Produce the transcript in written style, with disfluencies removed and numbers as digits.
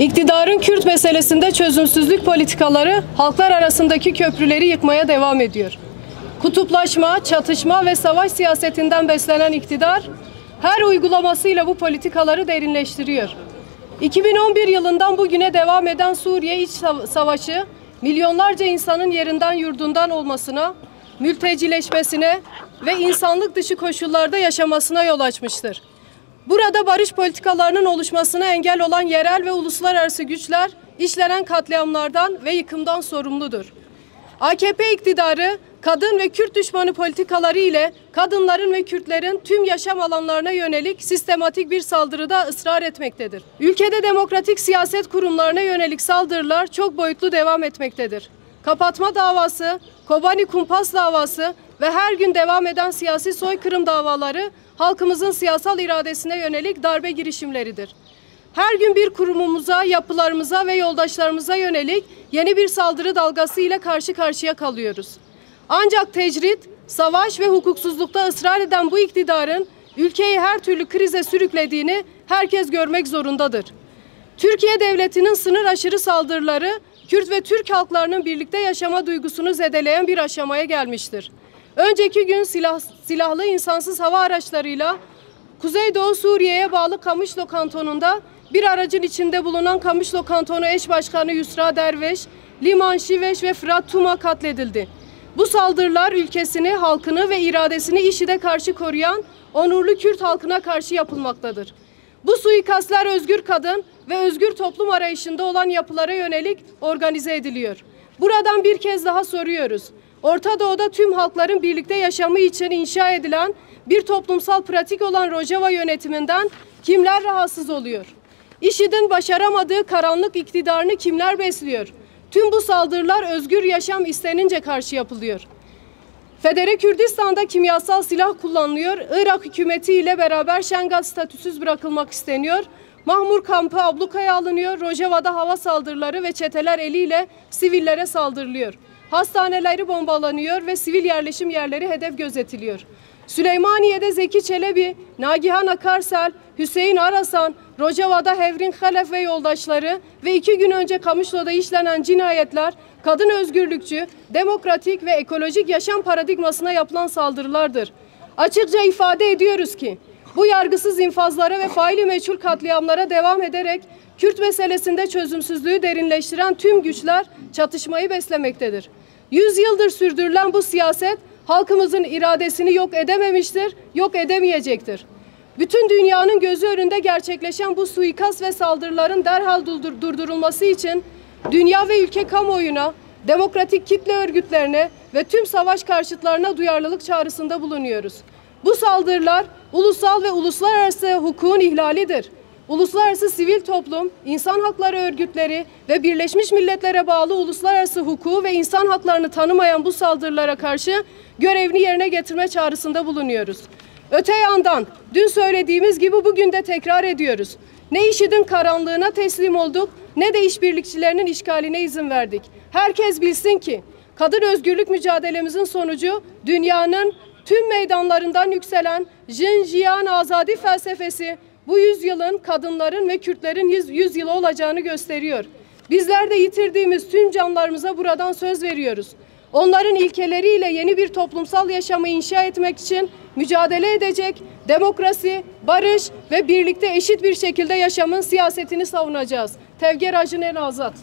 İktidarın Kürt meselesinde çözümsüzlük politikaları halklar arasındaki köprüleri yıkmaya devam ediyor. Kutuplaşma, çatışma ve savaş siyasetinden beslenen iktidar her uygulamasıyla bu politikaları derinleştiriyor. 2011 yılından bugüne devam eden Suriye iç savaşı milyonlarca insanın yerinden yurdundan olmasına, mültecileşmesine ve insanlık dışı koşullarda yaşamasına yol açmıştır. Burada barış politikalarının oluşmasına engel olan yerel ve uluslararası güçler işlenen katliamlardan ve yıkımdan sorumludur. AKP iktidarı kadın ve Kürt düşmanı politikaları ile kadınların ve Kürtlerin tüm yaşam alanlarına yönelik sistematik bir saldırıda ısrar etmektedir. Ülkede demokratik siyaset kurumlarına yönelik saldırılar çok boyutlu devam etmektedir. Kapatma davası, Kobani kumpas davası ve her gün devam eden siyasi soykırım davaları halkımızın siyasal iradesine yönelik darbe girişimleridir. Her gün bir kurumumuza, yapılarımıza ve yoldaşlarımıza yönelik yeni bir saldırı dalgası ile karşı karşıya kalıyoruz. Ancak tecrit, savaş ve hukuksuzlukta ısrar eden bu iktidarın ülkeyi her türlü krize sürüklediğini herkes görmek zorundadır. Türkiye Devleti'nin sınır aşırı saldırıları Kürt ve Türk halklarının birlikte yaşama duygusunu zedeleyen bir aşamaya gelmiştir. Önceki gün silahlı insansız hava araçlarıyla Kuzeydoğu Suriye'ye bağlı Kamışlo kantonunda bir aracın içinde bulunan Kamışlo kantonu eş başkanı Yusra Derveş, Liman Şiveş ve Fırat Tuma katledildi. Bu saldırılar ülkesini, halkını ve iradesini IŞİD'e karşı koruyan onurlu Kürt halkına karşı yapılmaktadır. Bu suikastlar özgür kadın ve özgür toplum arayışında olan yapılara yönelik organize ediliyor. Buradan bir kez daha soruyoruz. Orta Doğu'da tüm halkların birlikte yaşamı için inşa edilen bir toplumsal pratik olan Rojava yönetiminden kimler rahatsız oluyor? IŞİD'in başaramadığı karanlık iktidarını kimler besliyor? Tüm bu saldırılar özgür yaşam istenince karşı yapılıyor. Federe Kürdistan'da kimyasal silah kullanılıyor. Irak hükümeti ile beraber Şengal statüsüz bırakılmak isteniyor. Mahmur kampı ablukaya alınıyor. Rojava'da hava saldırıları ve çeteler eliyle sivillere saldırılıyor. Hastaneleri bombalanıyor ve sivil yerleşim yerleri hedef gözetiliyor. Süleymaniye'de Zeki Çelebi, Nagihan Akarsel, Hüseyin Arasan, Rojava'da Hevrin Halef ve yoldaşları ve 2 gün önce Kamışlo'da işlenen cinayetler kadın özgürlükçü, demokratik ve ekolojik yaşam paradigmasına yapılan saldırılardır. Açıkça ifade ediyoruz ki bu yargısız infazlara ve faili meçhul katliamlara devam ederek Kürt meselesinde çözümsüzlüğü derinleştiren tüm güçler çatışmayı beslemektedir. 100 yıldır sürdürülen bu siyaset halkımızın iradesini yok edememiştir, yok edemeyecektir. Bütün dünyanın gözü önünde gerçekleşen bu suikast ve saldırıların derhal durdurulması için dünya ve ülke kamuoyuna, demokratik kitle örgütlerine ve tüm savaş karşıtlarına duyarlılık çağrısında bulunuyoruz. Bu saldırılar ulusal ve uluslararası hukukun ihlalidir. Uluslararası sivil toplum, insan hakları örgütleri ve Birleşmiş Milletler'e bağlı uluslararası hukuku ve insan haklarını tanımayan bu saldırılara karşı görevini yerine getirme çağrısında bulunuyoruz. Öte yandan dün söylediğimiz gibi bugün de tekrar ediyoruz. Ne IŞİD'in karanlığına teslim olduk ne de işbirlikçilerinin işgaline izin verdik. Herkes bilsin ki kadın özgürlük mücadelemizin sonucu dünyanın tüm meydanlarından yükselen Jin Jiyan Azadi felsefesi bu yüzyılın kadınların ve Kürtlerin yüzyılı olacağını gösteriyor. Bizler de yitirdiğimiz tüm canlarımıza buradan söz veriyoruz. Onların ilkeleriyle yeni bir toplumsal yaşamı inşa etmek için mücadele edecek, demokrasi, barış ve birlikte eşit bir şekilde yaşamın siyasetini savunacağız. Tevger Acıner Azat.